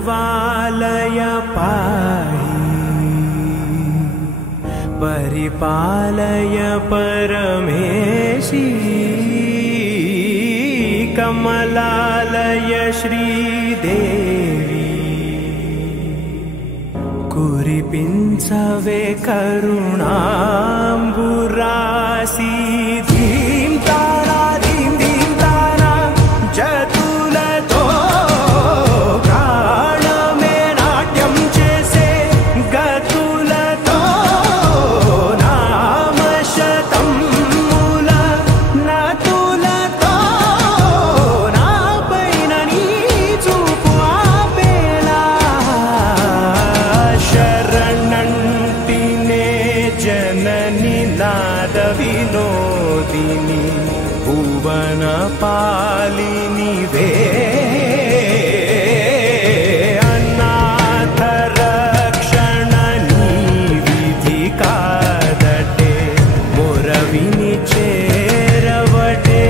रक्षणवालय पाहि परिपालय परमेशी कमलालय श्रीदेवी कुरिपिंचवे करुणांबुरासी धीम तारा धीम धीम तारा जतुलतो प्राणमे नाट्यं चेसे गतुलतो नामशतं मूल नतुलतो नापैन नी చూపు ఆపేలా శరణంటినే జనని నాద వినోదిని భువన పాలిని వే అనాథ రక్షణ నీ విధి కాదటే మొరవిని చేరవటే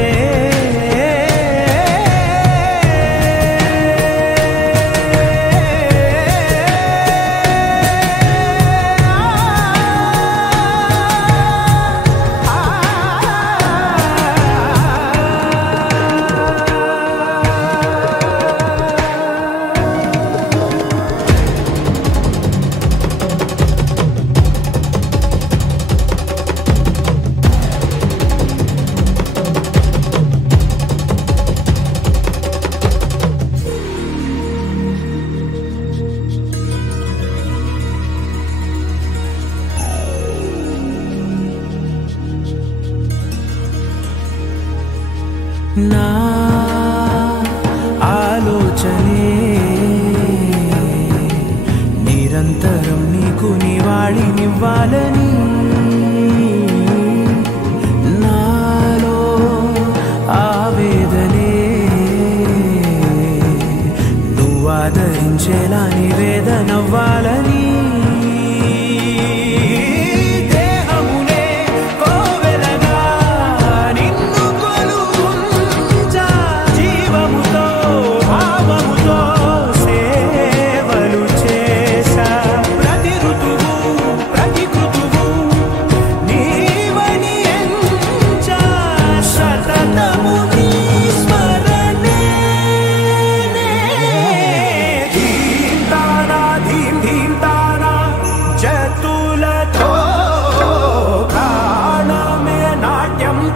నా ఆలోచనే నిరంతరం నీకు నివాళినివ్వాలని నాలో ఆవేదనే నువ్వు ఆదరించేలా నివేదనవ్వాలని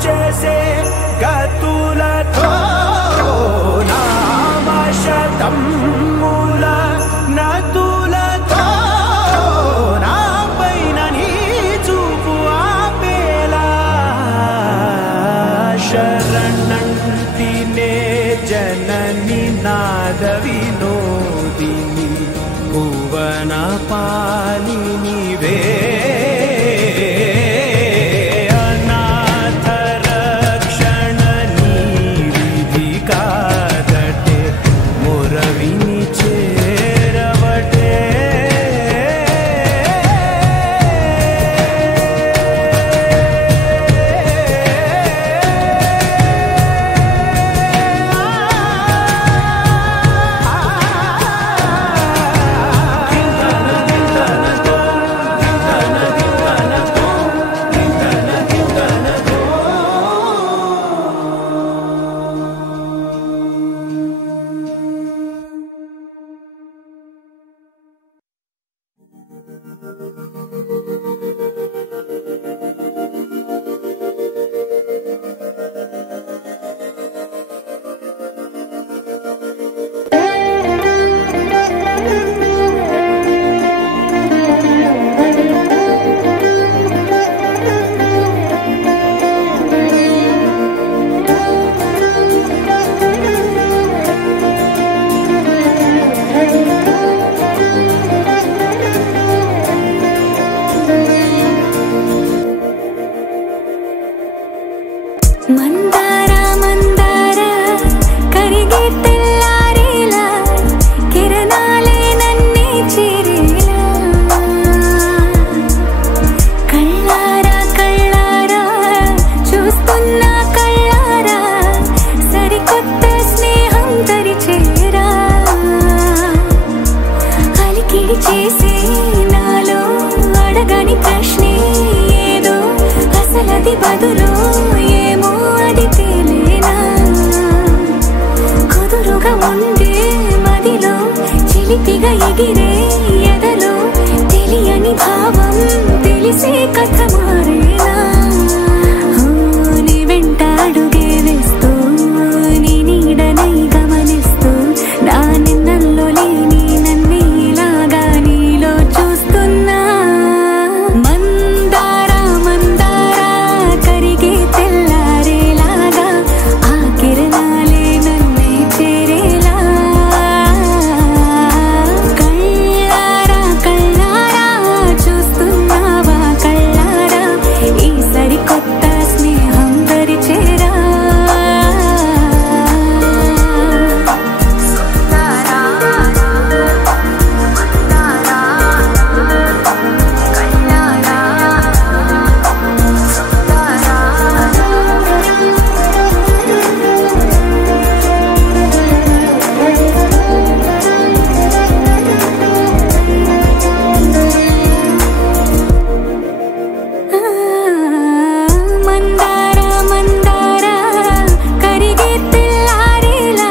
చేసే గతులతో నామశతం మూల నతులతో నాపైన నీ చూపు ఆపేలా శరణంటినే జనని నాద వినోదిని భువన పాలిని వే అల్లరి చేసే నాలో అడగని ప్రశ్నే ఏదో అసలది బదులు ఏమో అది తేలేనా కుదురుగా ఉండే మదిలో చిలిపిగా ఎగిరే ఎదలో తెలియని భావం తెలిసే కథ మారేనా నీ వెంట అడుగే వేస్తూ నీ నీడనై గమనిస్తూ నా నిన్నల్లో లేని నన్నే ఇలాగా నీలో చూస్తున్నా మందారా మందారా కరిగే తెల్లారేలాగా ఆ కిరణాలే నన్నే చేరేలా కళ్ళారా కళ్ళారా చూస్తున్నావా కళ్ళారా ఈ సరికొత్త స్నేహం పరిచేరా మందారా మందారా కరిగే తెల్లారేలా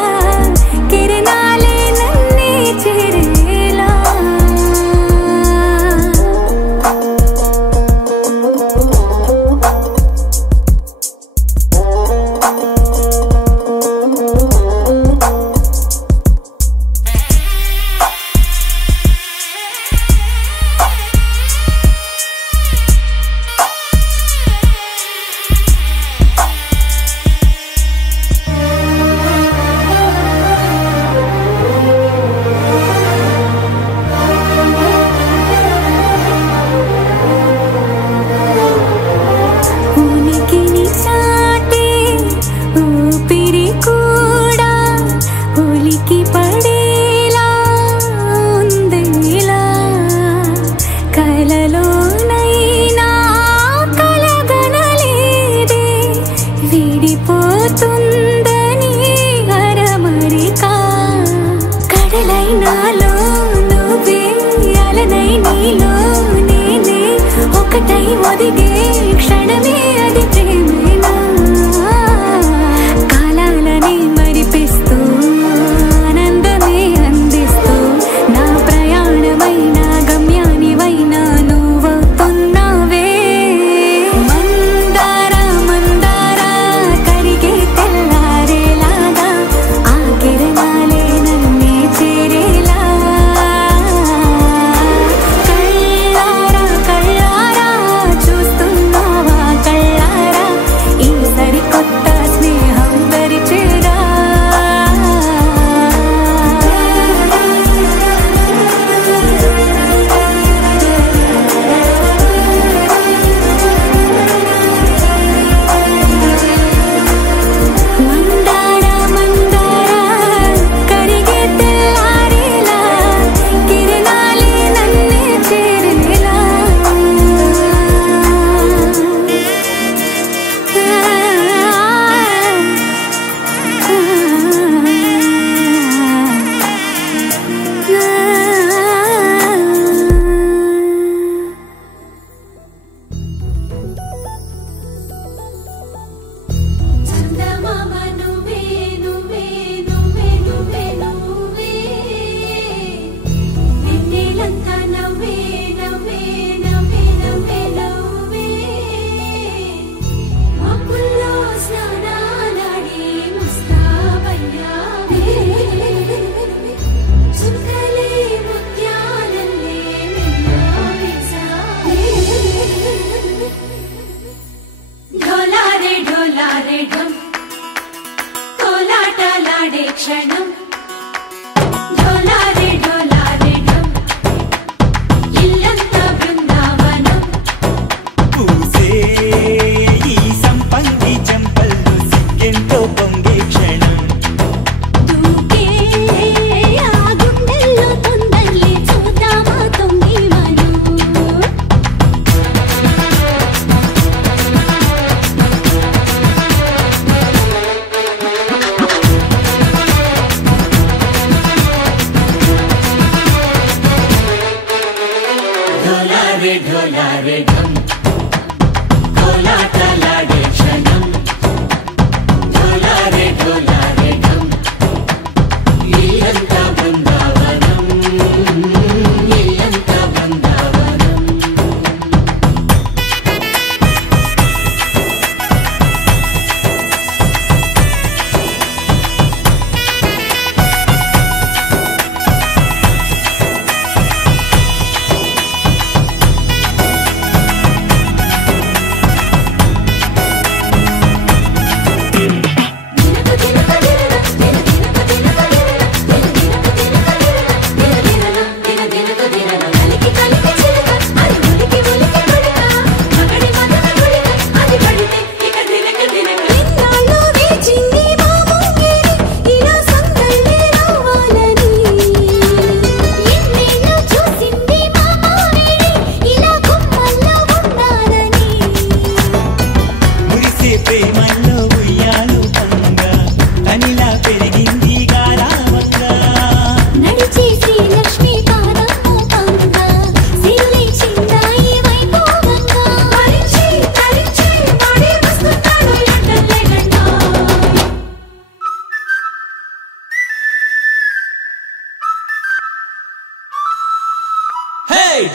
కిరణాలే నన్నే చేరేలా ఉనికిని చాటే ఊపిరి కూడా ఉలికి పడేలా ఉందేలా కలలోనైనా కలగనలేదే విడిపోతుందని అరమరిక కడలై నాలో నువ్వే అలనై నీలో నేనే ఒకటై ఒదిగే క్షణమే అది ప్రేమేనా కాలాలని మరిపిస్తూ ఆనందమే అందిస్తూ నా ప్రయాణమైన గమ్యానివైనా నువ్వవుతున్నావే మందారా మందారా కరిగే తెల్లారేలాగా ఆ కిరణాలే నన్నే చేరేలా కళ్ళారా కళ్ళారా చూస్తూ ढोलारे ढोलारे ढम कोलाटलाडे क्षणम ढोलारे ढोलारे ढम इल्लंता बृंदावनम इल्लंता बृंदावनम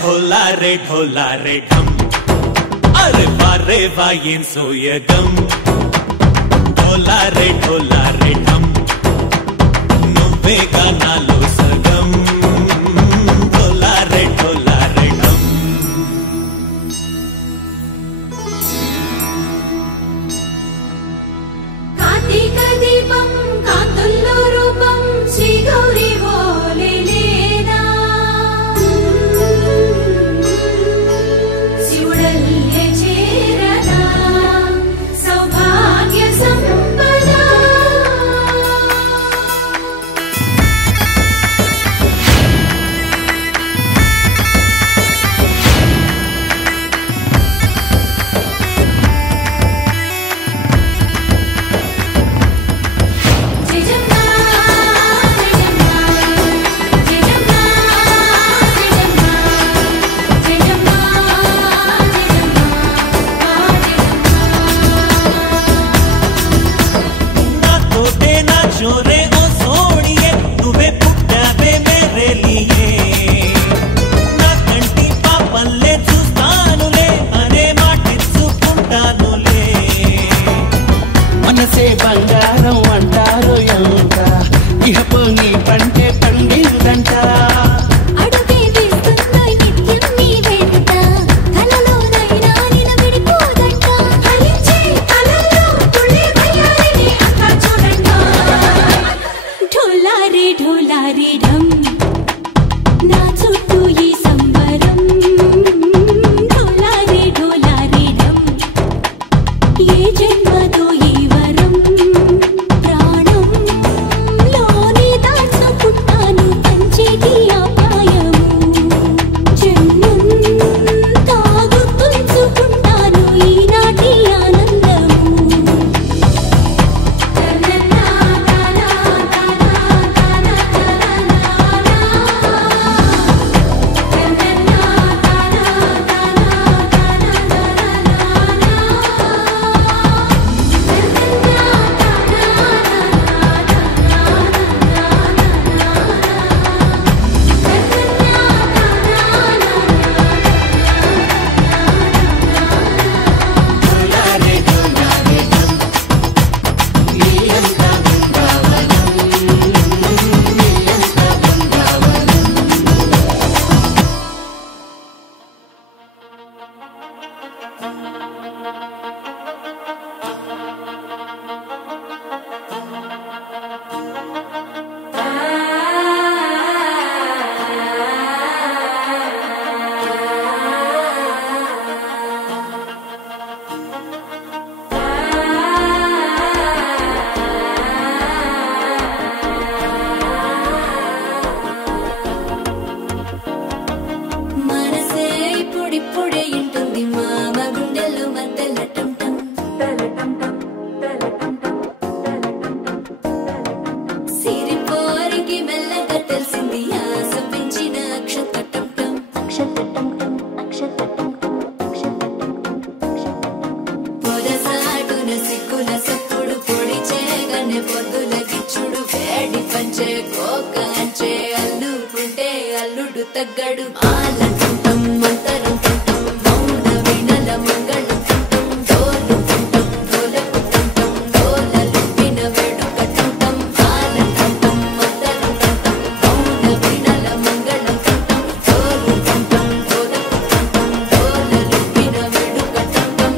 ढोलारे ढोलारे ढम अरे वारे वायेन सोयगम ढोलारे ढोलारे ढम నువ్వేగా నాలో సగం ढोलारे ढोलारे ढम కార్తీక దీపం కాంతుల్లో రూపం శ్రీ గౌరీ ఓలే లేనా శివుడల్లే చేరనా సౌభాగ్య సంపద సాగడు ఆలంటుంటం మంతరం టుంటం మౌన వీణల మంగళం టుంటం డోలు టుంటం డోలకు టుంటం డోలలు విన వేడుక టుంటం ఆలంటుంటం మంతరం టుంటం మౌన వీణల మంగళం టుంటం డోలు టుంటం డోలకు టుంటం డోలలు విన వేడుక టుంటం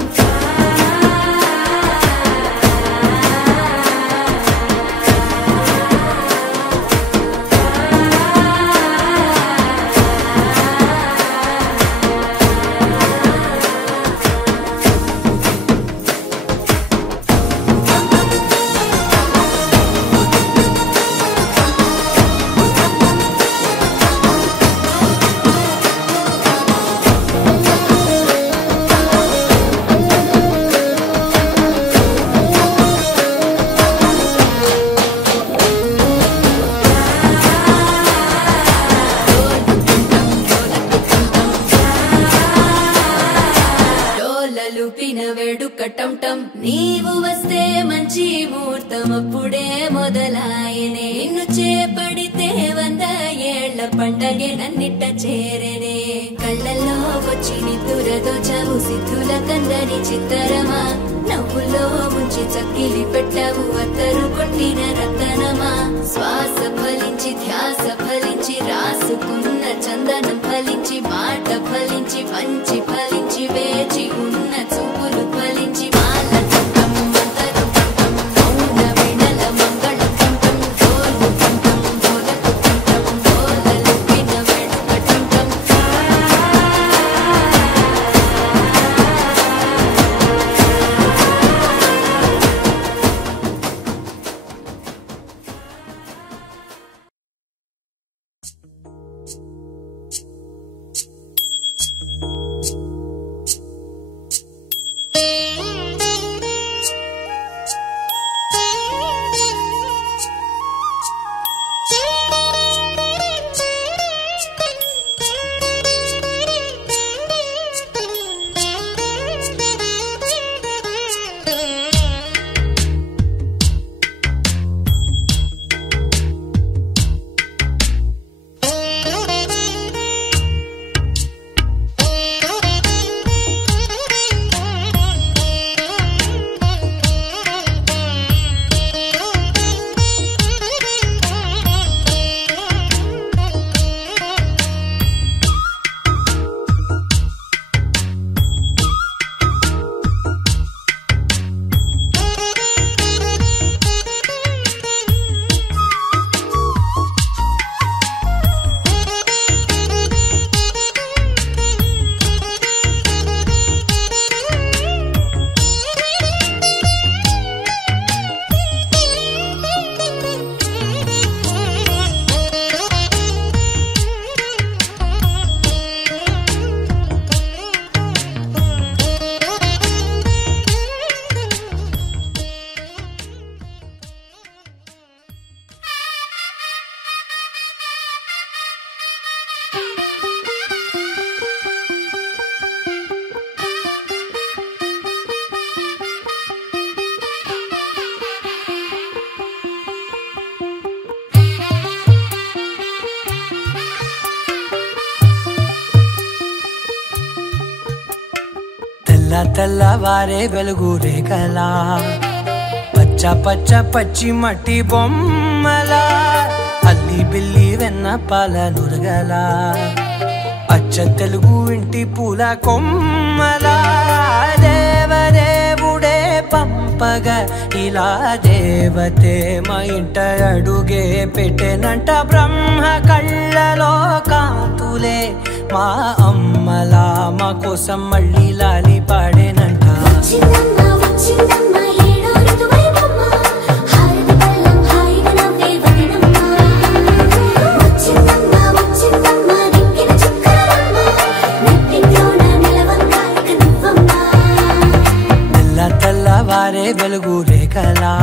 లూపిన వేడుక టంటం నీవు వస్తే మంచి ముహూర్తం అప్పుడే మొదలాయనే నిన్ను చేపడితే 100 ఏళ్ల పండగే నన్నిట్ట చేరేనే కళ్ళల్లో వచ్చి నిద్దురతో చావు సిద్ధుల కందని చిత్తరమా నవ్వులో ముంచి చక్కిలి పెట్టావు అత్తరు కొట్టిన రతనమా శ్వాస ఫలించి ధ్యాస ఫలించి రాసుకున్న చందనం ఫలించి మాట ఫలించి పంచి ఫలించి వేచి ఉన్న చూపులు ఫలించి మాల టుంటం మంతరం టుంటం మౌన వీణల మంగళం టుంటం డోలు టుంటం డోలకు టుంటం డోలలు విన వేడుక టుంటం తెల్లవారే వెలుగు రేఖలా పచ్చ పచ్చ పచ్చి మట్టి బొమ్మలా అల్లి బిల్లి వెన్న పాల నురగలా అచ్చ తెలుగు ఇంటి పూల కొమ్మలా దేవదేవుడే పంపగా ఇలా దేవతే మా ఇంట అడుగే పెట్టెనంట బ్రహ్మ కళ్ళలో కాంతులే మా అమ్మలా మా కోసం మళ్ళీ లాలి పాడేనంట వచ్చిందమ్మా వచ్చిందమ్మా ఏడో ఋతువైవమ్మా హారతి పళ్ళం హాయిగా నవ్వే వదినమ్మా వచ్చిందమ్మా వచ్చిందమ్మా దిక్కిన చుక్కలమ్మా నెట్టింట్లోన నిలవంగా ఇక నువ్వమ్మా తెల్లవారే వెలుగు రేఖలా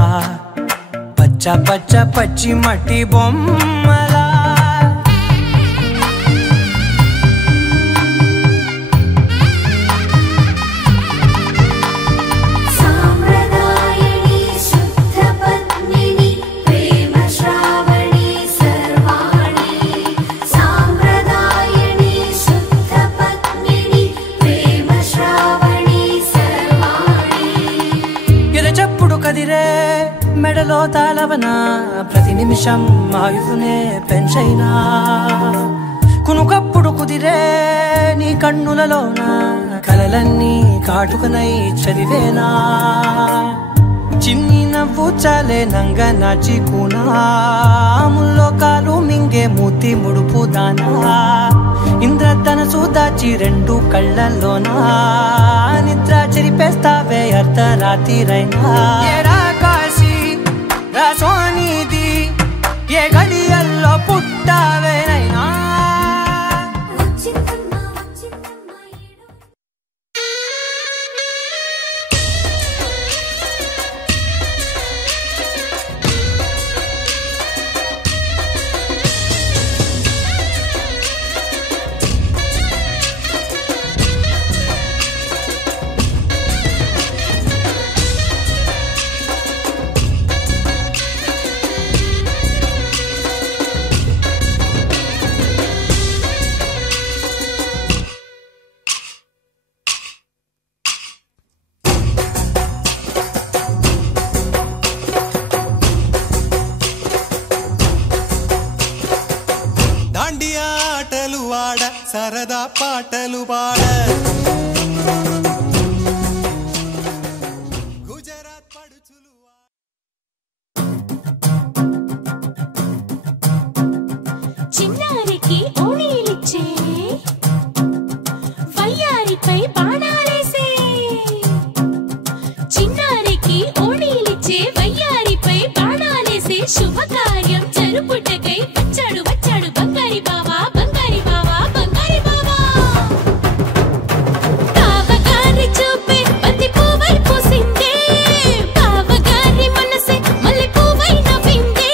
పచ్చ పచ్చ పచ్చి మట్టి బొమ్మలా ప్రేమ శ్రావణి సర్వాణి సాంప్రదాయని గుండెలో తాళవనా ప్రతి నిమిషం ఆయువునే పెంచైనా కునుకప్పుడు కుదిరే నీ కన్నులలోన కలలన్నీ కాటుకనై చదివేనా చిన్ని నవ్వు చాలే నంగ నాచి కూనాముల్లో కాలు మింగే మూతి ముడుపు దానా ఇంద్రధనసు దాచి రెండు కళ్ళల్లోనా నిద్ర చెరిపేస్తావే అర్ధరాత్రిరైనా ఏరా కాశీ రాసోనిది ఏ గడియల్లో పుట్టావేనైనా సరదా పాటలు పాడ గుజరాత్ పడుచులు చిన్నారికి ఓణీలిచ్చే వయ్యారిపై బాణాలేసే చిన్నారికి ఓణీలిచ్చే వయ్యారిపై బాణాలేసే శుభకార్యం జరుపుటకై వచ్చాడు వచ్చాడు బంగారి బావా బంగారి బావా బంగారి బావా బావగారి చూపే బంతి పువ్వై పూసిందే బావగారి మనసే మల్లె పువ్వై నవ్విందే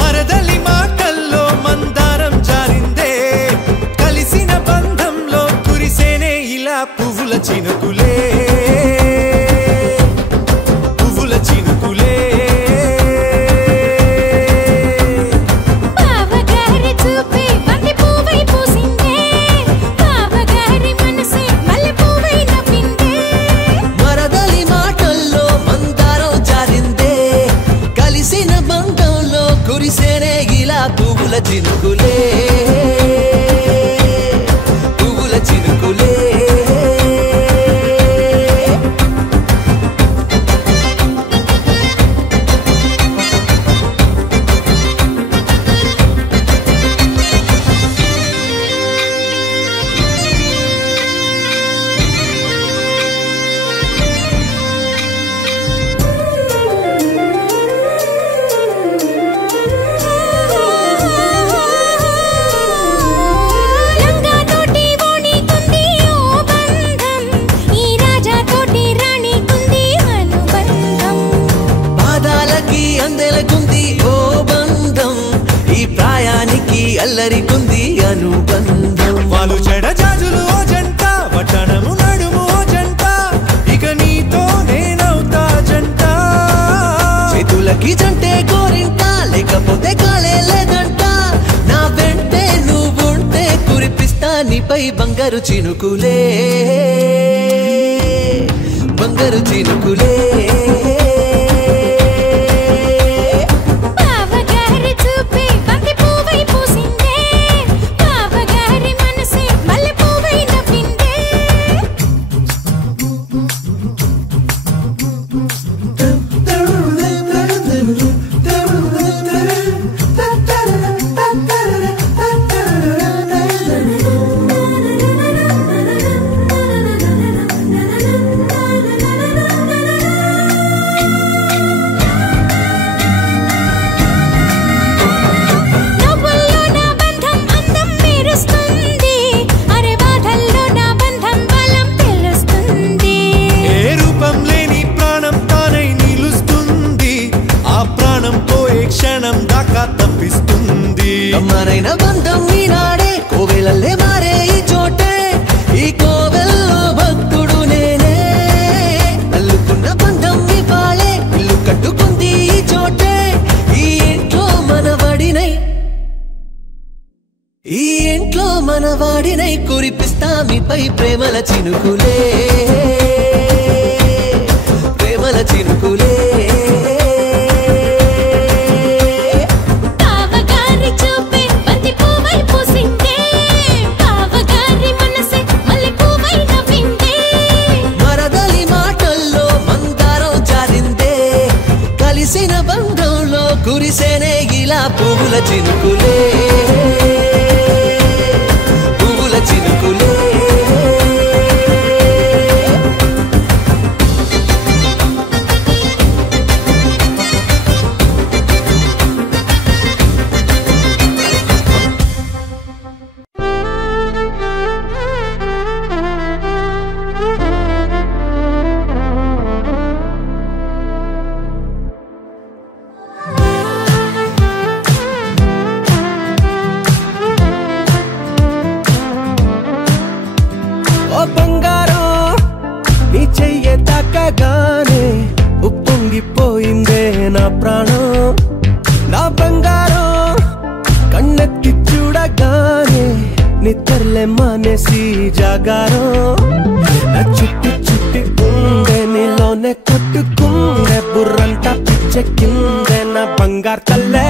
మరదలి మాటల్లో మందారం జారిందే కలిసిన బంధంలో కురిసేనే ఇలా పువ్వుల చినుకులే పువ్వుల చినుకులే బావగారి చూపే బంతి పువ్వై పూసిందే బావగారి మనసే మల్లె పువ్వై నవ్విందే మరదలి మాటల్లో మందారం జారిందే కలిసిన బంధంలో కురిసేనే ఇలా పువ్వుల చినుకులే పువ్వుల చినుకులే లంగా తోటి ఓణి కుంది ఓ బంధం ఈ రాజా తోటి రాణి కుంది అనుబంధం పాదాలకి అందెలకుంది ఓ బంధం ఈ ప్రాయానికి అల్లరికుంది అనుబంధం వాళ్ళు చెడజాజులు ఓ జంట వట్టణము నడుము ఓ జంట ఇక నీతో నేనవుతా జంట చేతులకి జంటే గోరింట లేకపోతే కాలే లేదంట నా వెంటే నువ్వుంటే కురిపిస్తా నీపై బంగారు చినుకులే బంగారు చినుకులే బావగారి చూపే బంతి పువ్వై పూసిందే బావగారి మనసే మల్లె పువ్వై నవ్విందే నవ్వుల్లో నా బంధం అందం మెరుస్తుంది అరే బాధల్లో నా బంధం బలం తెలుస్తుంది ఏ రూపం లేని ప్రాణం తానై నిలుస్తుంది ఆ ప్రాణంతో ఏ క్షణం దాకా తప్పిస్తుంది అమ్మరైన బంధం ఈనాడే కోవెలల్లే మారే ఈ చోటే ఈ కోవెల్లో భక్తుడు నేనే అల్లుకున్న బంధం ఇవాళే ఇల్లు కట్టుకుంది ఈ చోటే ఈ ఇంట్లో మనవాడినై ఈ ఇంట్లో మనవాడినై కురిపిస్తా మీపై ప్రేమల చినుకులే ప్రేమల చినుకులే చినుకులే పువ్వుల చినుకులే తాకగానే ఉప్పొంగిపోయిందే నా ప్రాణం నా బంగారం కన్నెత్తి చూడగానే నిద్రలే మానేసి జాగారం నా చుట్టి చుట్టి ఉండే నీలోనే కొట్టుకుందే బుర్రంతా పిచ్చెక్కిందే నా బంగారు తల్లే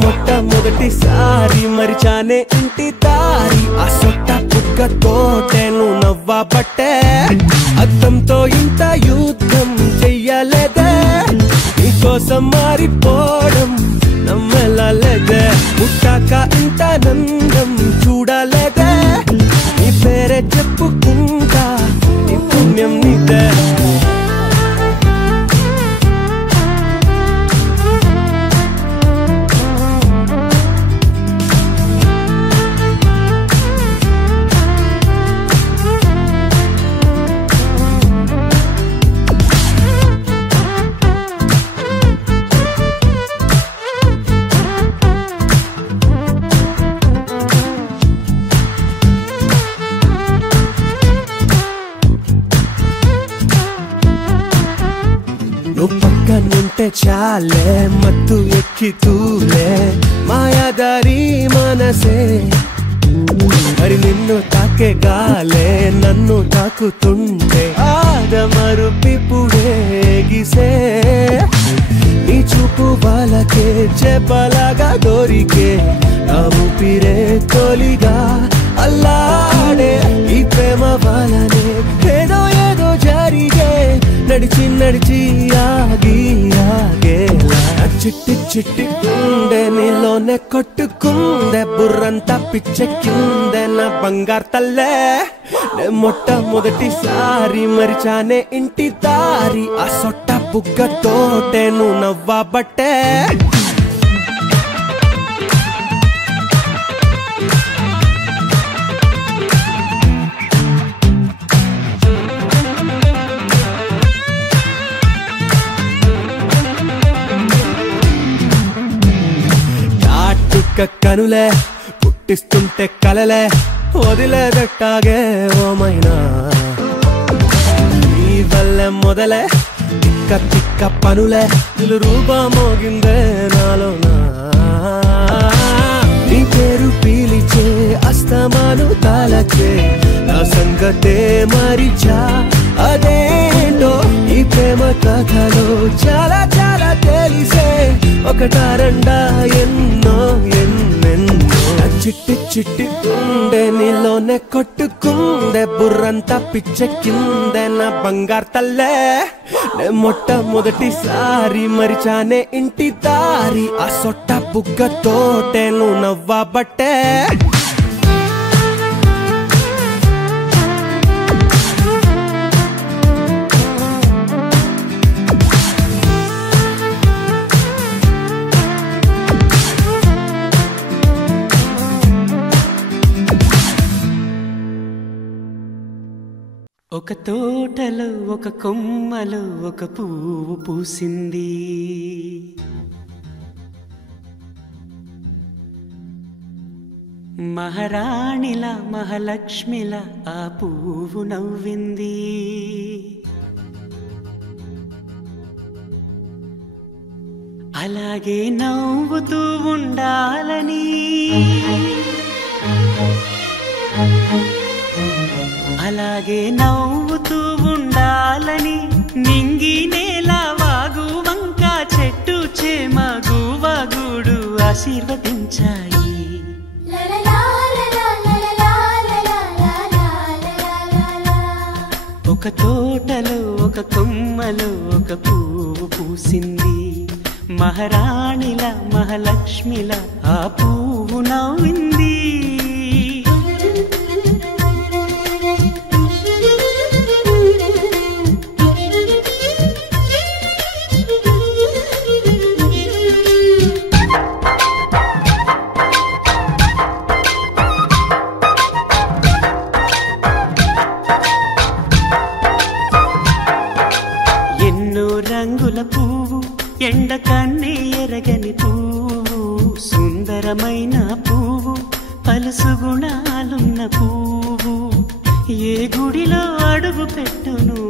మొట్టమొదటిసారి మరిచానే ఇంటి దారి ఆ సొట్ట పుక్కతోటే నువ్వు నవ్వబట్టే అద్దంతో ఇంత యుద్ధం చెయ్యలేదే నీకోసం మారిపోవడం నమ్మలేదే పుట్టాక ఇంత నందం చూడలేదే నీ పేరే చెప్పుకుంటా నీ పుణ్యం నీదే పక్కనుంటే చాలే మత్తు ఎక్కి తూలే మాయాదారి మనసే మరి నిన్ను తాకే గాలే నన్ను తాకుతుంటే ఆదమరు పిప్పుడే గిసే నీ చూపు వాళ్ళకే చెప్పలాగా దొరికే నా ఊపిరే తొలిగా అల్లాడే ఈ ప్రేమ వాళ్ళనే ఏదో ఏదో జరిగే నడిచి నడిచి ఆగి ఆగేలా చిట్టి చిట్టి ఉండే నీలోనే కొట్టుకుందే బుర్రంతా పిచ్చెక్కిందే నా బంగారు తల్లే మొట్టమొదటిసారి మరిచానే ఇంటి దారి ఆ సొట్ట బుగ్గతోటే నువ్వు నవ్వబట్టే కనులే పుట్టిస్తుంటే కలలే వదిలేదట్టాగే ఓమైనా నీ వల్లే మొదలే తిక్క తిక్క పనులే నిలు రూపా మోగిందే నాలోనా నీ పేరు పీలిచే అస్తమాను తాలచే నా సంగతే మరిచా అదేంటో ఈ ప్రేమ కథలో చాలా చాలా తెలిసే ఒకటారండా ఎన్నో ఎన్నెన్నో చిట్టి చిట్టి ఉండే నీలోనే కొట్టుకుందే బుర్రంతా పిచ్చెక్కిందే నా బంగారు తల్లే మొట్టమొదటిసారి మరిచానే ఇంటి దారి ఆ సొట్ట బుగ్గతోటే నువ్వు నవ్వబట్టే ఒక తోటలో ఒక కొమ్మలో ఒక పువ్వు పూసింది మహారాణిలా మహాలక్ష్మిలా ఆ పువ్వు నవ్వింది అలాగే నవ్వుతూ ఉండాలని అలాగే నవ్వుతూ ఉండాలని నింగి నేల వాగు వంక చెట్టు చేమ గువగూడు ఆశీర్వదించాయి ఒక తోటలో ఒక కొమ్మలో ఒక పువ్వు పూసింది మహారాణిల మహాలక్ష్మిల ఆ పువ్వు నవ్వింది. ఎన్నో రంగుల పువ్వు, ఎండ కన్నే ఎరగని పువ్వు, సుందరమైన పువ్వు, పలుసు గుణాలున్న పువ్వు, ఏ గుడిలో అడుగు పెట్టును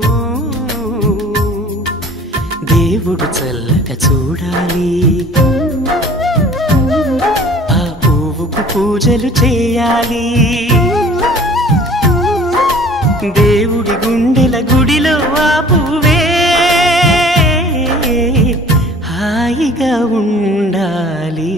దేవుడు చల్లగా చూడాలి. ఆ పువ్వుకు పూజలు చేయాలి. దేవుడి గుండెల గుడిలో ఆ పువ్వే హాయిగా ఉండాలి.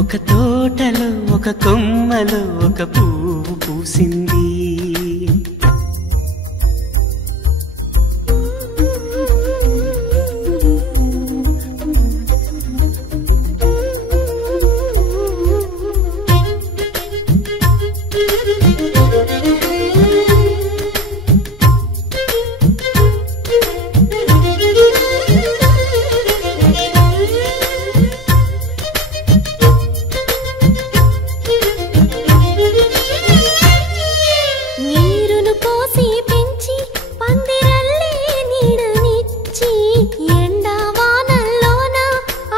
ఒక తోటలో ఒక కొమ్మలో ఒక పువ్వు పూసింది. నీరును పోసి పెంచి పందిరల్లే నీడనిచ్చి ఎండా వానల్లోన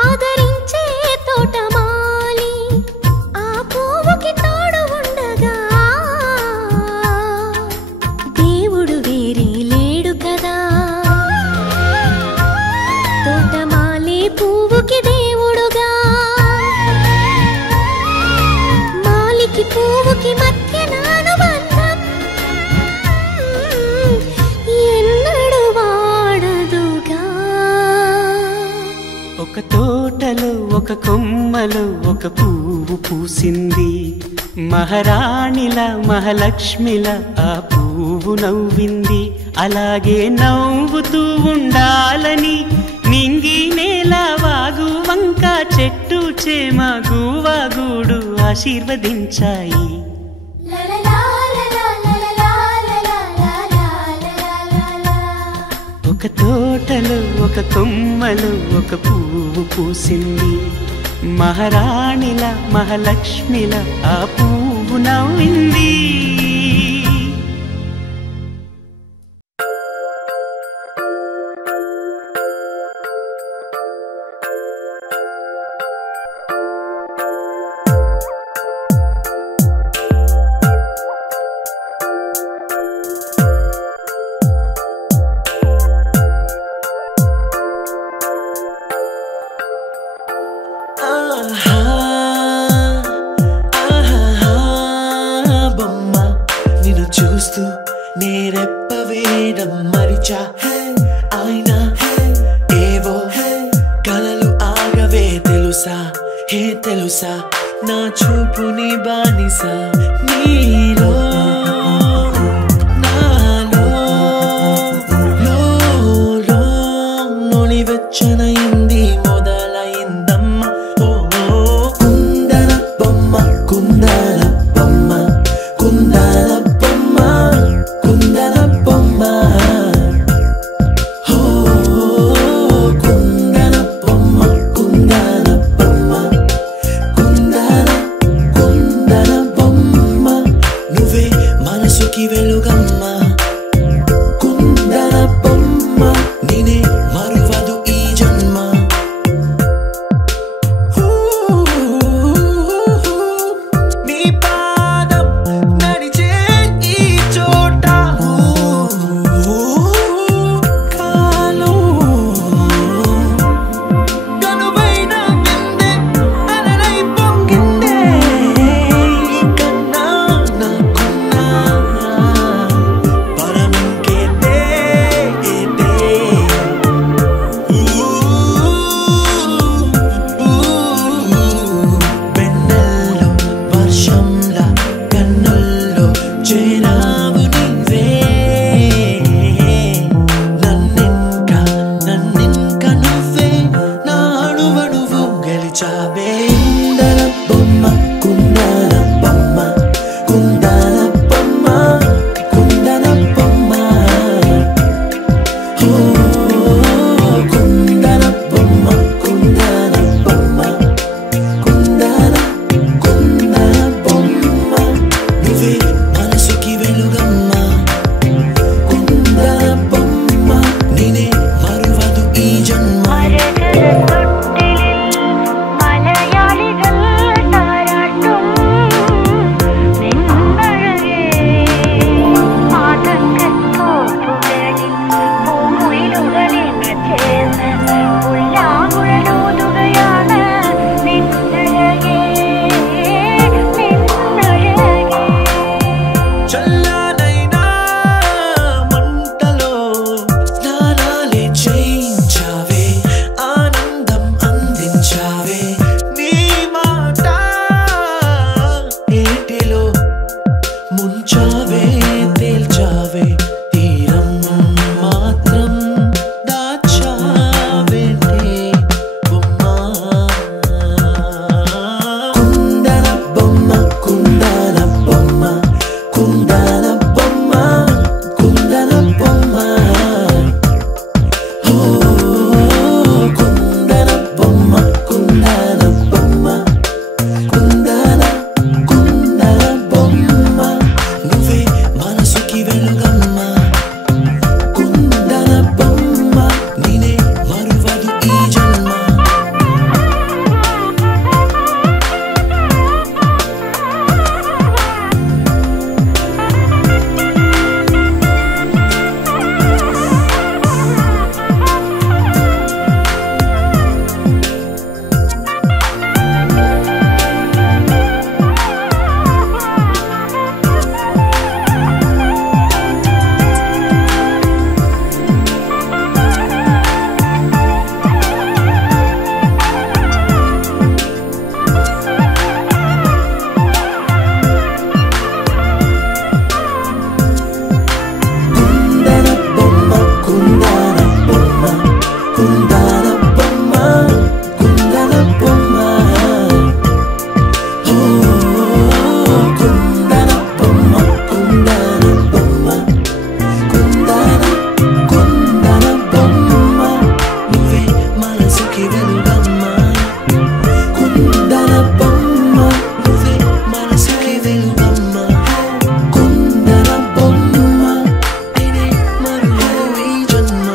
ఆదరించే తోటమాలి ఆ పువ్వుకి తోడు ఉండగా దేవుడు వేరే లేడు కదా. తోటమాలి పువ్వుకి దేవుడుగా, మాలికి పువ్వుకి మధ్య అనుబంధం ఎన్నడు వాడదుగా. ఒక తోటలో ఒక కొమ్మలో ఒక పువ్వు పూసింది. మహారాణిల మహాలక్ష్మిల ఆ పువ్వు నవ్వింది. అలాగే నవ్వుతూ ఉండాలని నింగి నేల వాగు వంక చెట్టు చేమ గువాగూడు ఆశీర్వదించాయి. ఒక తోటలో ఒక కొమ్మలో ఒక పువ్వు పూసింది. మహారాణిల మహాలక్ష్మిల ఆ పువ్వు నవ్వింది. బొమ్మ నిన్ను చూస్తూ నేరెప్ప వేయడం మరిచా. ఆయన ఏవో కలలు ఆగవే తెలుసా, హే తెలుసా నా చూపుని బానిస. నీలో నాలో లో నొలి వెచ్చనైంది మొదలైందమ్మ. ఓ కుందన బొమ్మ కుందన బొమ్మ కుందన బొమ్మ కుందన బొమ్మ. ఓ కుందన బొమ్మ కుందన బొమ్మ కుందన కుందన బొమ్మ చేయించావే కుందన బొమ్మ కుందన బొమ్మ కుందన బొమ్మ కుందన బొమ్మ కుందన బొమ్మ కుందన బొమ్మ కుందన కుందన బొమ్మ నువ్వే మనసుకి వెలుగమ్మ కుందన బొమ్మ నేనే మరువదు ఈ జన్మ చల్లనైనా మంటలో స్నానాలే చేయించావే ఆనందం అందించావే నీ మాట ఏటిలో ముంచావే తేల్చావే తీరం మాత్రం దాచావే బొమ్మ కుందన బొమ్మ కుందన బొమ్మ కుందన బొమ్మ కుందన బొమ్మ కుందన బొమ్మ కుందన బొమ్మ కుందన కుందన బొమ్మ నువ్వే మనసుకి వెలుగమ్మ కుందన బొమ్మ నేనే మరువదు ఈ జన్మ కుందన బొమ్మ కుందన బొమ్మ కుందన బొమ్మ కుందన బొమ్మ కుందన బొమ్మ కుందన బొమ్మ కుందన కుందన బొమ్మ నువ్వే మనసుకి వెలుగమ్మ కుందన బొమ్మ నువ్వే మనసుకి వెలుగమ్మ కుందన బొమ్మ నేనే మరువదు ఈ జన్మ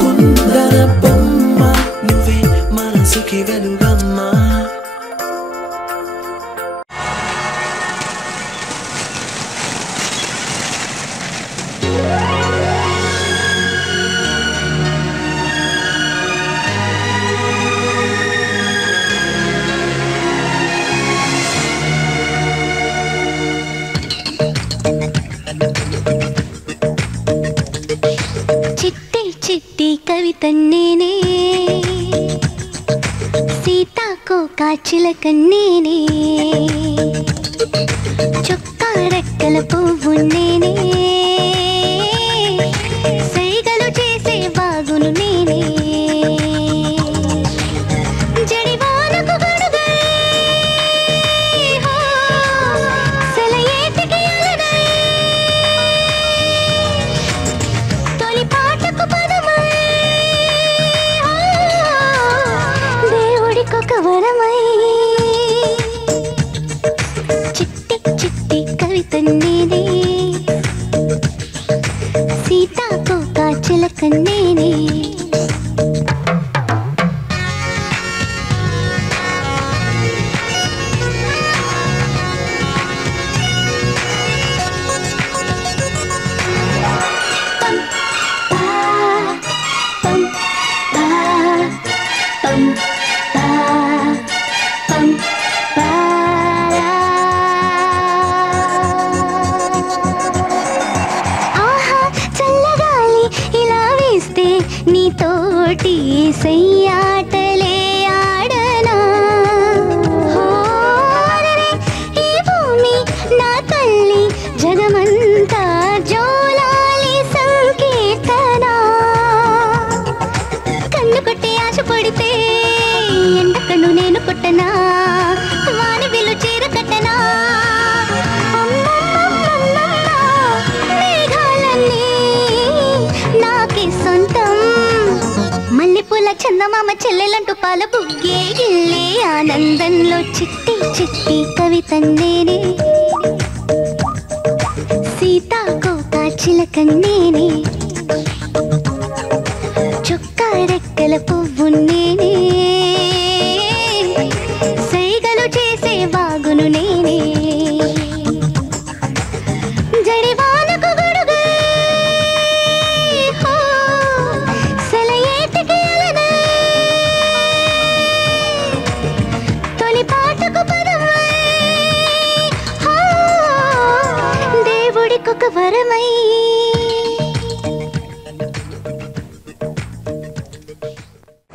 కుందన బొమ్మ నువ్వే మనసుకి వెలుగమ్మ చిట్టి చిట్టి కవిత నేనే సీతాకోక చిలక నేనే చొక్కా రెక్కల పువ్వు నేనే సైగలు చేసే బాగును నేనే జడివానకు గడుగై సెలయేటికి అలనై తొలి పాటకు పదమై దేవుడికొక వరమై చిట్టి చిట్టి కవిత నేనే సీతాకోక చిలక నేనే పం పా పం పా చందమామ చెల్లెలంటూ పాల బుగ్గే గిల్లే ఆనందంలో చిట్టి చిట్టి కవితన్నేనే సీతాకోక చిలకన్నేనే చొక్కా రెక్కల పువ్వు నేనే సైగలు చేసే వాగును నేనే జడివానకు గొడుగే సెలయేటికి అలనే తొలి పాటకు పదమై దేవుడికొక వరమై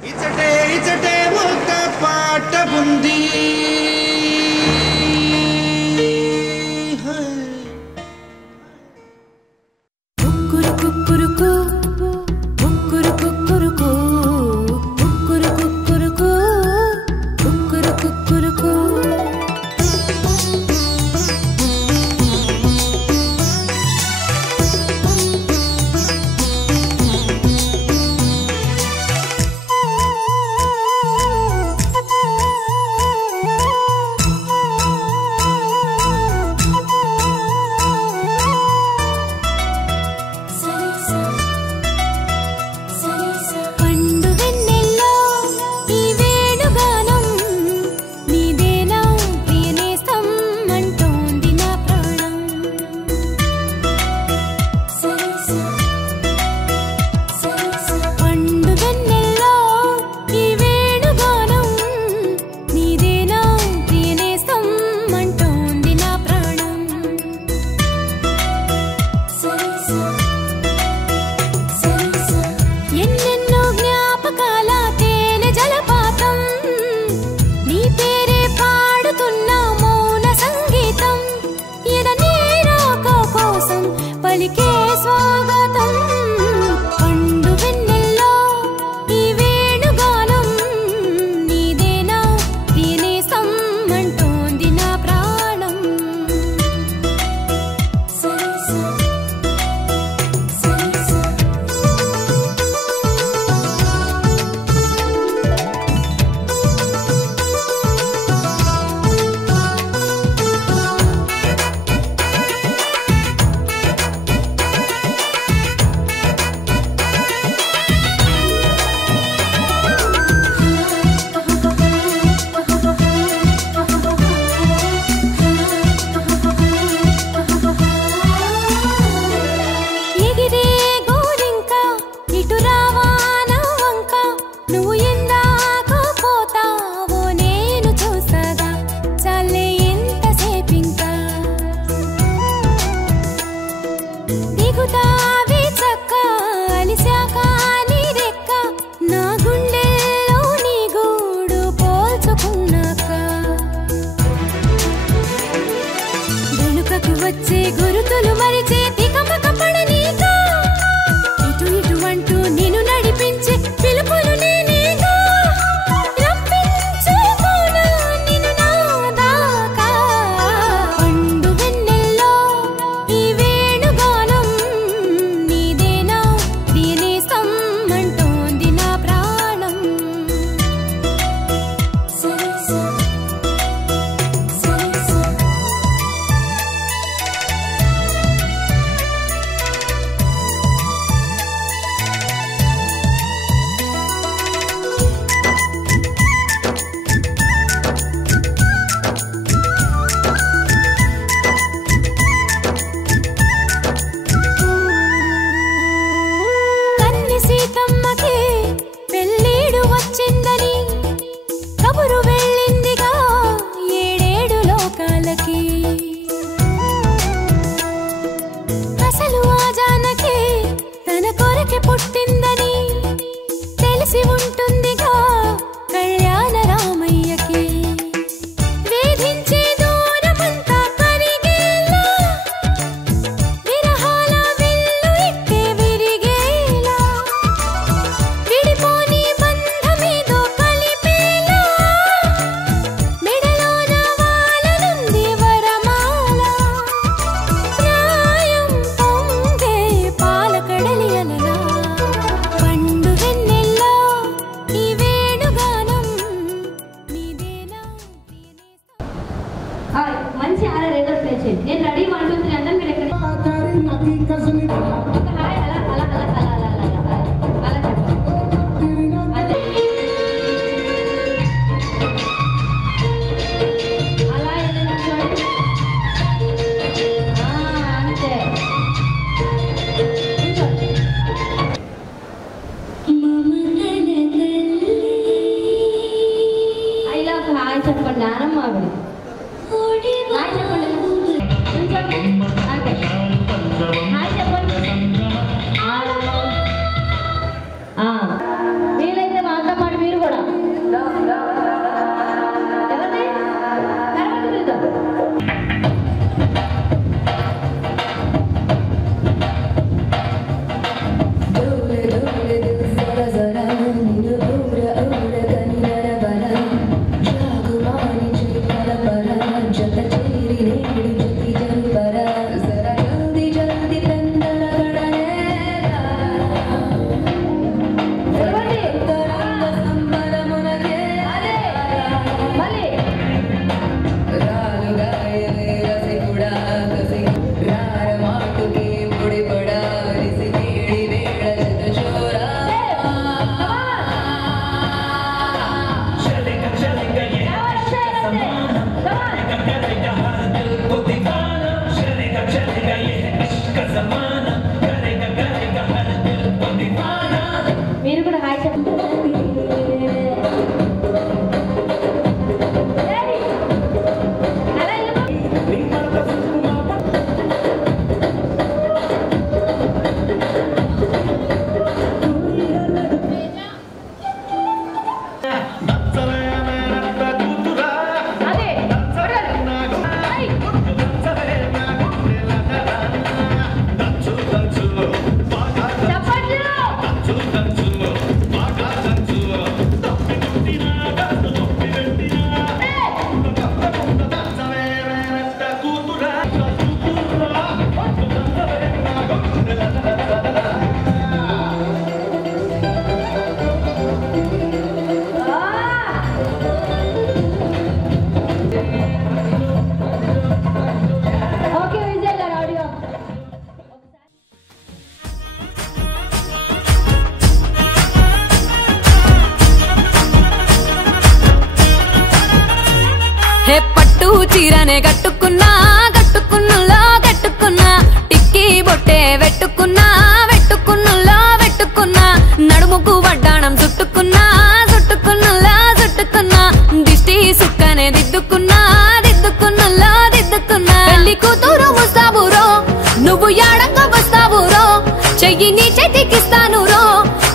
ఇచటే ఒక పాట ఉంది వచ్చేది. నేను రెడీ 1 2 3 అంటే మీరు ఎక్కడ ఒక హాయ్ అలా అలా అలా అలా అలా అలా అలా చెప్పండి. అదే అలా ఏదైనా చూడండి. అంతే ఇలా ఒక హాయ్ చెప్పండి. నానమ్మ ఆవిడ హాయ్ చెప్పండి. అంతే హాయ్ చెప్పండి. వీలైతే మాతో పాటు మీరు కూడా ఎవరిని తర్వాత పిలుద్దాం. మీరు కూడా హాయ్ చెప్పండి. హే పట్టు చీరనే కట్టుకున్నా కట్టుకున్నులో కట్టుకున్నా టిక్కీ బొట్టే వెట్టుకున్నా వెట్టుకున్నులో వెట్టుకున్నా నడుముకు వడ్డాణం చుట్టుకున్నా చుట్టుకున్నులో చుట్టుకున్నా దిష్టి సుక్కనే దిద్దుకున్నా దిద్దుకున్నులో దిద్దుకున్నా పెళ్లి కూతురు ముస్తాబురో నువ్వు యాడంగా వస్తావురో చెయ్యి నీ చేతికిస్తాను రో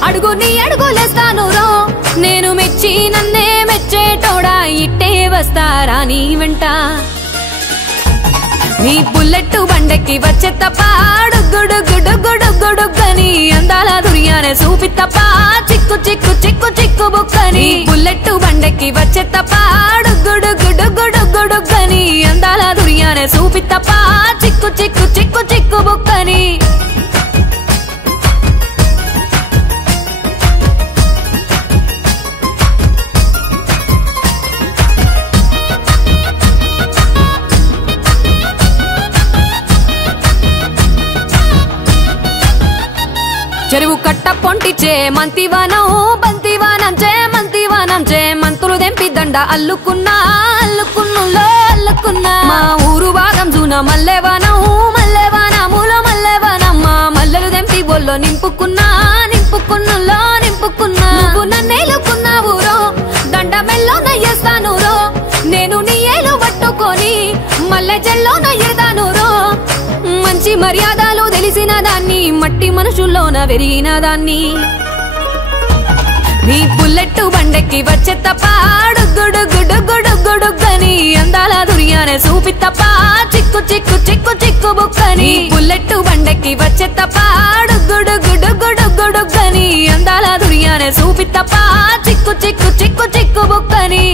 అడుగు నీ అడుగులేస్తాను రో నేను మెచ్చి నన్నే మెచ్చేటోడా ఇట్టే వస్తారా నీ వెంట నీ బుల్లెట్ బండెక్కి వచ్చే తప్ప గుడుగుడుగుడుగుడుగుడుగని అందాల దుర్యానే చూపి తప్ప చిక్కు చిక్కు చిక్కు చిక్కు బుక్కని బుల్లెట్ బండెక్కి వచ్చే తప్ప గుడుగుడుగుడుగుడుగని అందాల దుర్యానే చూపి తప్ప చిక్కు చిక్కు చిక్కు చిక్కు బుక్కని చెరువు కట్ట పొంటిచే మంతివానం బంతివానం చే మంతివానం చే మంతులు దెంపి దండ అల్లుకున్నా అల్లుకున్నులో అల్లుకున్నా మా ఊరు భాగం జూన మల్లెవానం మల్లెవానములో మల్లెవానమ్మ మల్లెలు దెంపి బొల్లో నింపుకున్నా నింపుకున్నులో నింపుకున్నా నువ్వు నన్నేలుకున్నావు రో దండ మెల్లో నయ్యేస్తాను రో నేను నీ ఏలు పట్టుకొని మల్లె జల్లో నయ్యేదాను రో మంచి మర్యాదలు తెలిసిన దాన్ని మట్టి మనుషుల్లోన వెరిగిన దాన్ని నీ బుల్లెట్ బండెక్కి వచ్చే తప్ప గుడుగుడుగుడుగుడుగని అందాల దుర్యానే చూపి తప్ప చిక్కు చిక్కు చిక్కు చిక్కు బుక్కని బుల్లెట్ బండెక్కి వచ్చే తప్ప గుడుగుడుగుడుగుడుగని అందాల దుర్యానే చూపి తప్ప చిక్కు చిక్కు చిక్కు చిక్కు బుక్కని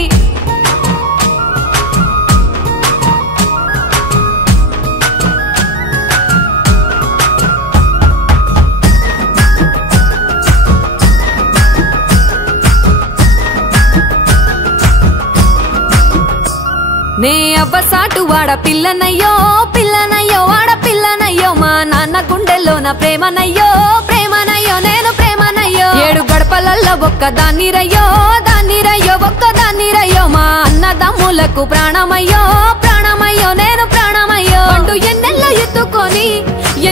నే అవ్వసాటు వాడ పిల్లనయ్యో పిల్లనయ్యో వాడ పిల్లనయ్యో మా నాన్న గుండెల్లోన ప్రేమనయ్యో ప్రేమనయ్యో నేను ప్రేమనయ్యో 7 గడపలల్లో ఒక్కదాన్నిరయ్యో దాన్నిరయ్యో ఒక్కదాన్నిరయ్యో మా అన్నదమ్ములకు ప్రాణమయ్యో ప్రాణమయ్యో నేను ప్రాణమయ్యో అంటూ ఎన్నెల్లో ఎత్తుకొని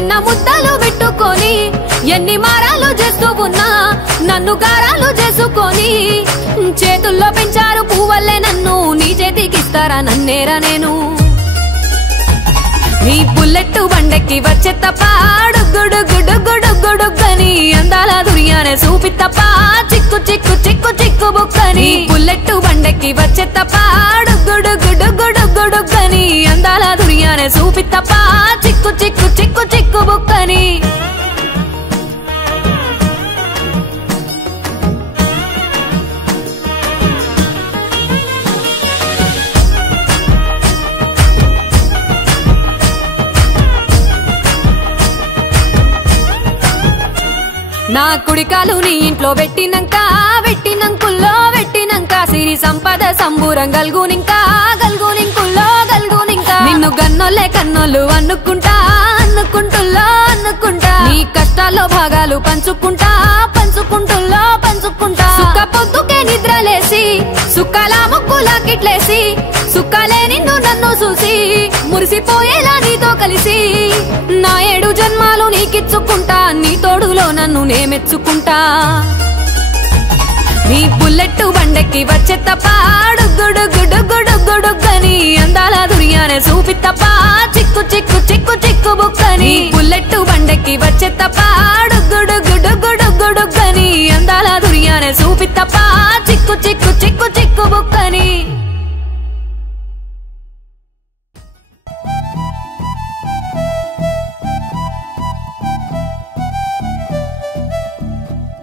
ఎన్న ముద్దలు పెట్టుకొని ఎన్ని మారాలు చేస్తూ ఉన్నా నన్ను గారాలు చేసుకొని చేతుల్లో పెంచారు పువ్వల్లే నన్ను నీ చేతికిస్తారా నన్నేరా నేను నీ బుల్లెట్ బండెక్కి వచ్చే తప్ప డుగ్గుడుగ్గుడుగ్గుడుగ్గుడుగ్గని అందాల దుర్యానే చూపి తప్ప చిక్కు చిక్కు చిక్కు చిక్కు బుక్కని బుల్లెట్ బండెక్కి వచ్చే తప్ప డుగ్గుడుగ్గుడుగ్గుడుగ్గుడుగ్గని అందాల దుర్యానే చూపి తప్ప చిక్కు చిక్కు చిక్కు చిక్కు బుక్కని నా కుడికాలు నీ ఇంట్లో పెట్టినంకుల్లో పెట్టినంక సిరి సంపద సంబూరం గల్గునింకా గల్గునింకుల్లో గల్గునింకా నిన్ను గన్నోళ్ళే కన్నోళ్ళు అనుకుంటా అనుకుంటుల్లో అనుకుంటా నీ కష్టాల్లో భాగాలు పంచుకుంటా పంచుకుంటుల్లో పంచుకుంటా సుక్క పొద్దుకే నిద్రలేసి సుక్కల ముక్కులా కిట్లేసి సుక్కలే నిన్ను నన్ను చూసి మురిసిపోయేలా నీతో కలిసి నా 7 జన్మాలు నీకిచ్చుకుంటా నీ తోడులో నన్ను నేమెచ్చుకుంటా నీ బుల్లెట్ బండెక్కి వచ్చే తప్ప డుగ్గుడుగ్గుడుగ్గుడుగ్గుడుగ్గని అందాల దుర్యానే చూపి తప్ప చిక్కు చిక్కు చిక్కు చిక్కు బుక్కని బుల్లెట్ బండెక్కి వచ్చే తప్ప డుగ్గుడుగ్గుడుగ్గుడుగ్గుడుగ్గని అందాల దుర్యానే చూపి తప్ప చిక్కు చిక్కు చిక్కు చిక్కు బుక్కని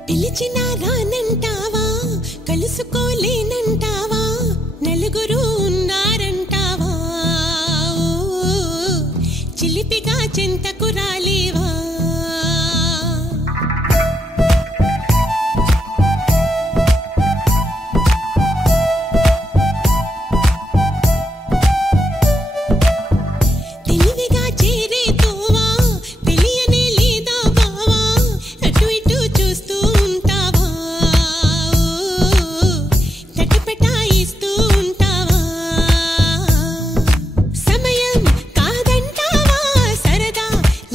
పిలిచినా రానంటావా కలుసుకోలేనంటావా నలుగురు ఉన్నారంటావా చిలిపిగా చెంతకు రాలేవా తెలివిగా చేరేతోవా తెలియనే లేదా బావా అటు ఇటు చూస్తూ ఉంటావా తటపటాయిస్తూ ఉంటావా సమయం కాదంటావా సరదా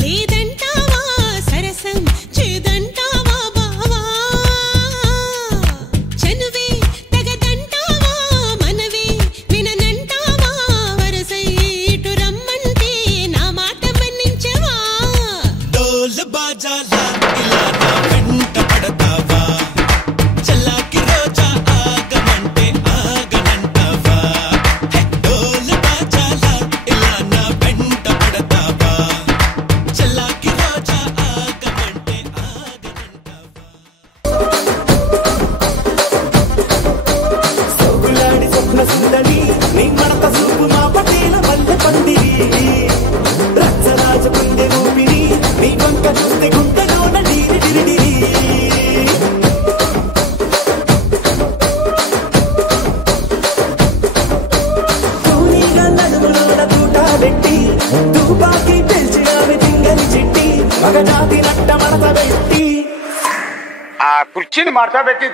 లేదంటావా సరసం చేదంటావా బావా చనువే తగదంటావా మనవే విననంటావా వరసై ఇటు రమ్మంటే నా మాట మన్నించవా డోల్ బాజాలా ఇలా నా వెంట పడతావా చల్లాకి రోజా ఆగమంటే ఆగనంటావా డోల్ బాజాలా ఇలా నా వెంట పడతావా చల్లాకి రోజా ఆగమంటే ఆగనంటావా సోకులాడి స్వప్న సుందరి నీ మడత సూపు మా పటేల మల్లె పందిరి రచ్చరాజ పుండె ఊపిరి నీ వంక చూస్తే గుంటలోన డీరి డిరిడిరి తూనీగా నడుములోన తూట పెట్టి తుపాకి పెంచి ఆమె తింగని చిట్టి మగజాతి నట్ట మడత పెట్టి ఆ కుర్చీని మార్తా పెట్టి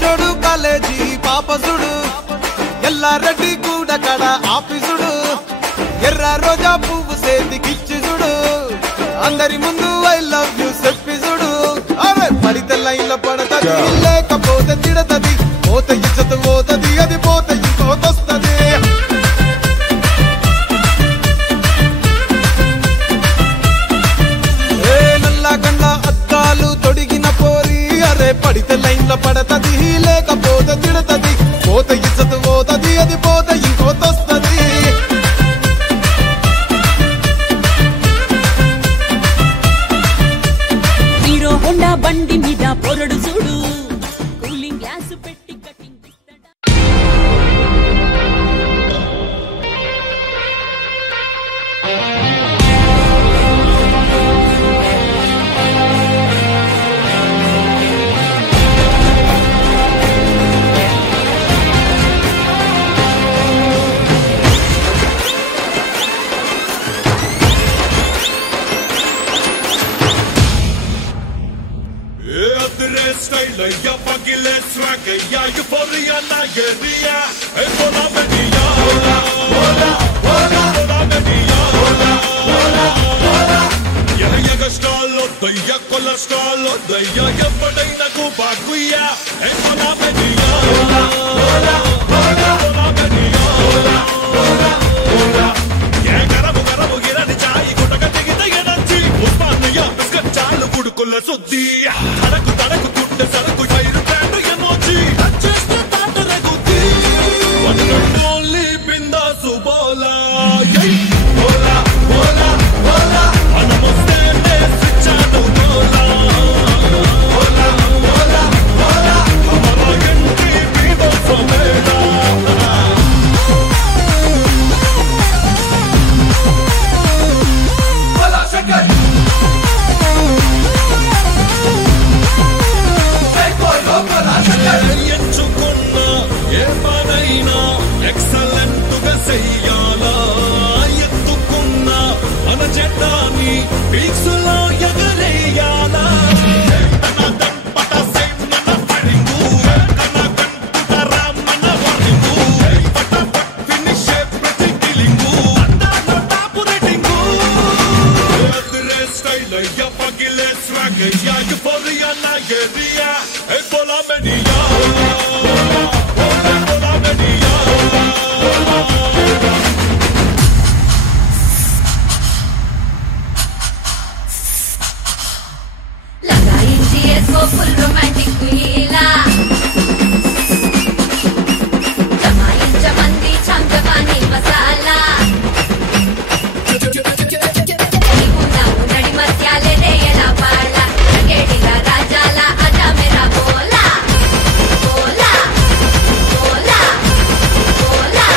జోడు కాలేజీ పాపసుడు ఎల్లారెడ్డి కూడ కడ ఆఫీసుడు ఎర్ర రోజా పువ్వు సేతికిచ్చి చూడు అందరి ముందు ఐ లవ్ యూ చెప్పి చూడు అరే పడితే లైన్లో పడతది లేకపోతే తిడతది పోతే ఇచ్చత పోతది అది పోతే ఇంకోతొస్తది నల్ల గండ్ల అద్దాలు తొడిగిన పోరి అరే పడితే లైన్లో పడతది లేకపోతే తిడతది style, ya pagile swag, ya euphoria na geria. Hey, bola mania, bola, bola, bola, bola mania, bola, bola, bola. Ya stalo, ya cholesterol, ya eppadaina ku baguya. Hey, bola mania, bola, bola, bola, bola mania, bola, bola, bola. Ya garabu girani chai kutaka tegita yenanchi. Usman ya biscuit chalu kudukulla suddi. Tadaku tudde saraku fire brand emoji. Just that ragudi. One and only bindasu bola. Bola, bola, bola. Namaste ne switchado bola. Bola, bola, bola. Hamara entry vivo someda. Bola shakar. ఎంచుకున్నా ఏ పనైనా excellent గా చెయ్యాలా ఎత్తుకున్నా మన జెండాని peaks లో ఎగరేయాలా full romantic wheela jamaincha mandi chamjavani masala nikunda unadi matyale deyela paala kedila rajala aja mera bola bola bola bola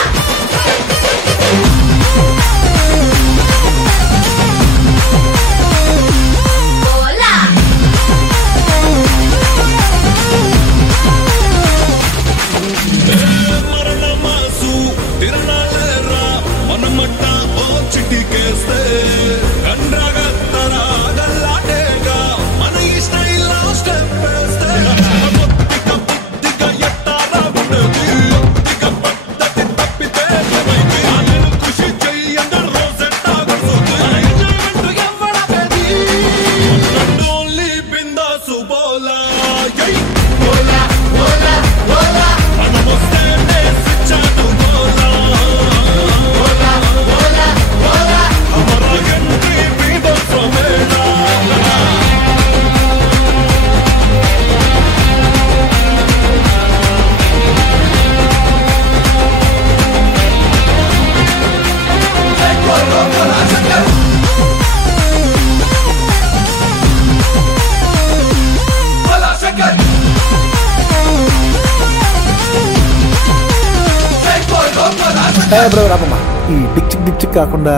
bro రాపమ్మా ఈ డిక్ కాకుండా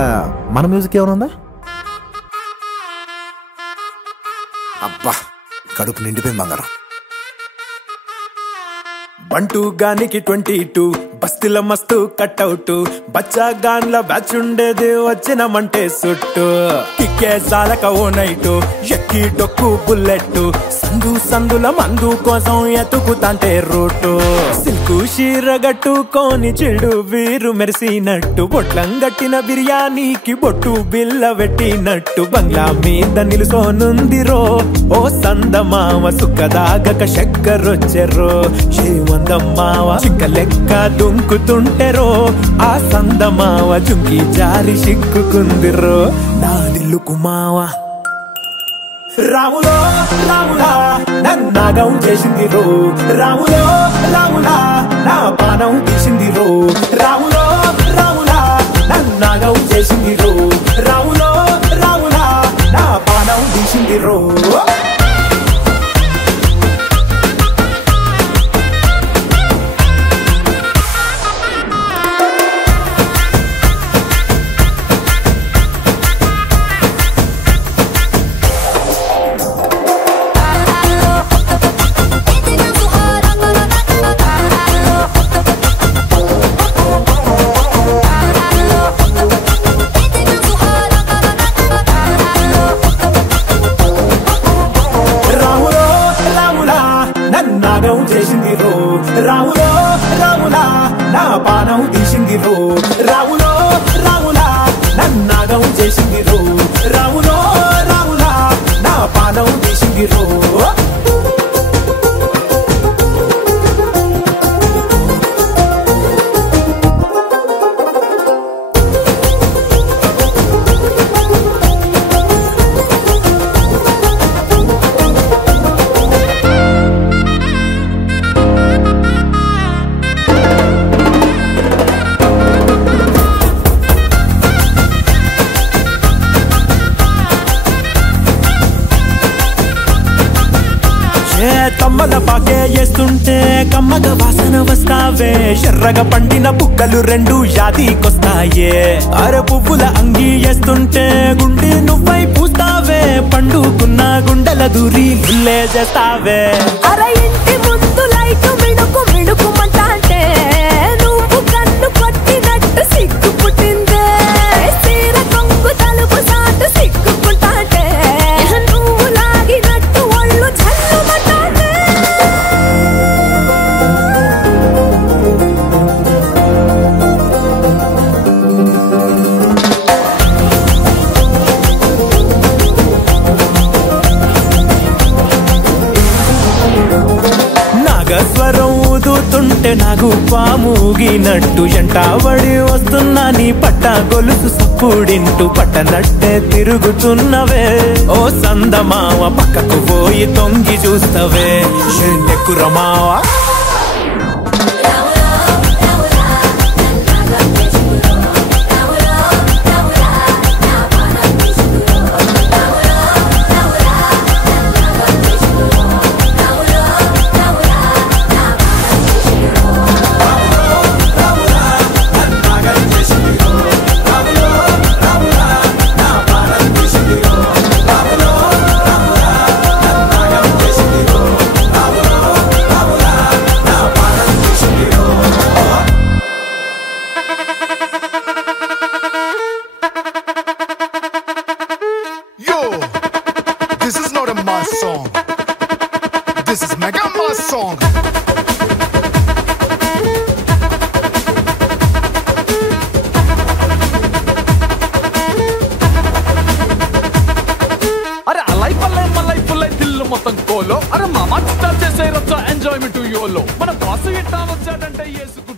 మన మ్యూజిక్ ఏమైనా ఉందా? అబ్బా కడుపు నిండిపోయింది బంగారం. బంటూ గానికి 22 బస్తిల మస్తు కట్అవుట్ బచ్చా గాన్ల బ్యాచ్ ఉండేది వచ్చినమంటే సుట్టు కిక్కే సాలక ఓ నైటు ఎక్కి డొక్కు బుల్లెట్ సందుల మందు కోసం ఎతుకుతాంటే రూటు సిల్కు షీరగట్టుకోని చెడు వీరు మెరిసినట్టు బొట్లం గట్టిన బిర్యానీకి బొట్టు బిల్ల పెట్టినట్టు బంగ్లా మీద నిలుసోనుందిరో ఓ సందమావ సుఖదాగక చక్కరొచ్చెరో ఏమందమ్మావ చిక్క లెక్క దుంకుతుంటెరో ఆ సందమావ చుంకి జారి సిక్కుకుందిరో నా దిల్లుకు మావా రాములో రాములా నన్నాగం చేసింది రో రాములో రాములా నా పానం తీసింది రో రాములో రాములా నన్నాగం చేసింది రో రాములో రాములా నా పానం తీసింది రో నన్నాగం చేసింది రో రాములో రాములా నా పానం తీసింది రో రాములో రాములా నన్నాగం చేసింది రో రాములో రాములా నా పానం తీసింది రో కమ్మల పాకే వేస్తుంటే కమ్మగా వాసన వస్తావే ఎర్రగా పండిన బుక్కలు రెండు యాదికొస్తాయే అర పువ్వుల అంగి వేస్తుంటే గుండె నువ్వై పూస్తావే పండుకున్న గుండెల దూరి గుల్లే చేస్తావే అర ఇంటి ముందు లైట్ మిడుకు మిడుకుమంటే నువ్వు కన్ను కొట్టినట్టు సిగ్గు పుట్టిందే సీర కొంగు తలుపు సాటు సిగ్గుకుంటాంటే నువ్వు లాగినట్టు ఒళ్ళు జల్లుమంటాంటే నాగస్వరం ఊదుతుంటే నాకు పాముగినట్టు ఎంటావడి వస్తున్నా నీ పట్ట గొలుసు సప్పుడింటూ పట్టనట్టే తిరుగుతున్నవే ఓ సందమావ పక్కకు పోయి తొంగి చూస్తవే ఎక్కురమావా This is not a mass song. This is mega mass song. అరే అలై పల్లై మల్లై పుల్లై దిల్లు మొత్తం కోలో అరే మామా స్టార్ట్ చేసే రచ్చ ఎంజాయ్మెంట్ యోలో మన బాసు ఇట్టా వచ్చాడంటే యేసుకు